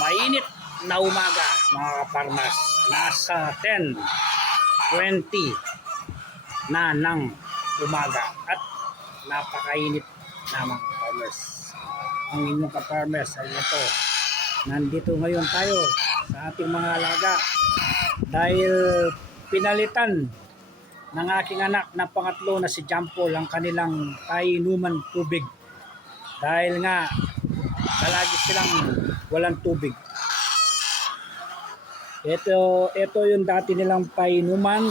Mainit na umaga mga kaparmas. Nasa 10:20 na ng umaga at napakainit na mga kaparmas. Ang inyong kaparmas ay ito. Nandito ngayon tayo sa ating mga alaga dahil pinalitan ng aking anak na pangatlo na si Jampol ang kanilang kainuman tubig dahil nga palagi silang walang tubig. Ito yung dati nilang painuman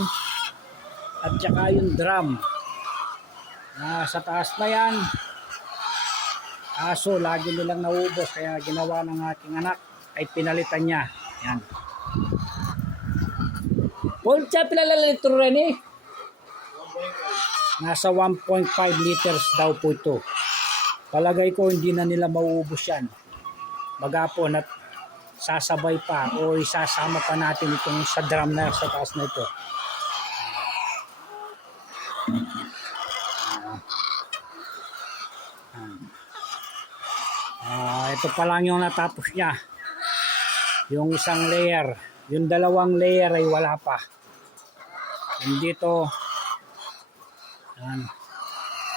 at saka yung drum sa taas na yan. Aso lagi nilang naubos kaya ginawa ng aking anak ay pinalitan niya yan. Pulcha pinalalitro rin eh. Nasa 1.5 liters daw po ito. Palagay ko hindi na nila mauubos yan. Magapon at sasabay pa o isasama pa natin itong sa drum na sa taas na ito. Ito pa lang yung natapos niya. Yung isang layer. Yung dalawang layer ay wala pa. Yung dito. Yan.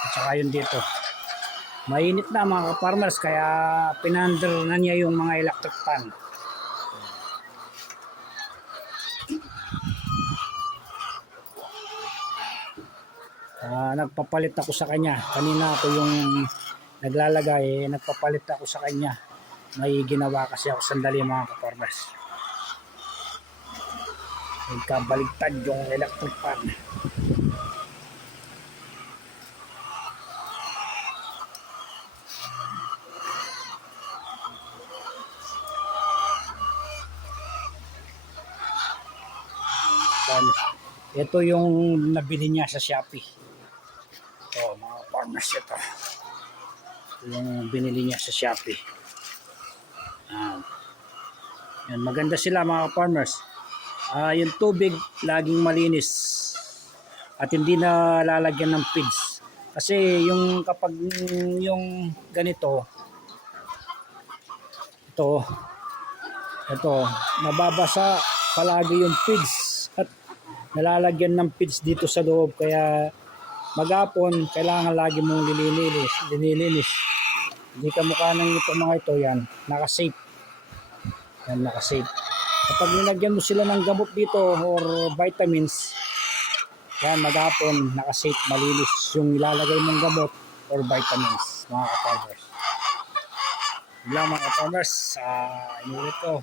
At saka yung dito. Mainit na mga farmers kaya pinander na niya yung mga electric fan. Nagpapalit ako sa kanya. Kanina ako yung naglalagay, nagpapalit ako sa kanya. May ginawa kasi ako sandali mga ka-farmers. Nagkabaligtad yung electric fan. Ito yung nabili niya sa Shopee. Ito mga farmers ito. Yung binili niya sa Shopee. Yan, maganda sila mga farmers. Yung tubig laging malinis at hindi na lalagyan ng feeds. Kasi yung kapag yung ganito ito nababasa palagi yung feeds at nalalagyan ng feeds dito sa loob kaya maghapon kailangan lagi mong linilinis. Hindi ka mukha ng ito mga ito yan, naka-safe. Yan, naka-safe. Kapag nilagyan mo sila ng gamot dito or vitamins, yan maghapon naka-safe, malinis yung ilalagay mong gamot or vitamins mga ka-farmers. Wala mga ka-farmers, inulit ko.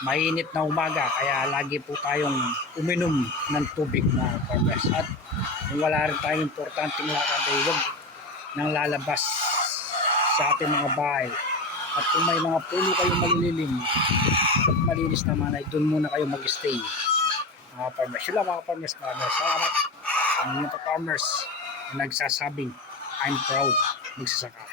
Mainit na umaga kaya lagi po tayong uminom ng tubig mga farmers at kung wala rin tayong importanteng lakad ay huwag nang lalabas sa ating mga bahay at kung may mga puno kayong malililim at malinis naman ay doon muna kayo mag-stay mga farmers. Yun lang mga farmers, salamat ang mga farmers na nagsasabing I'm proud magsasaka.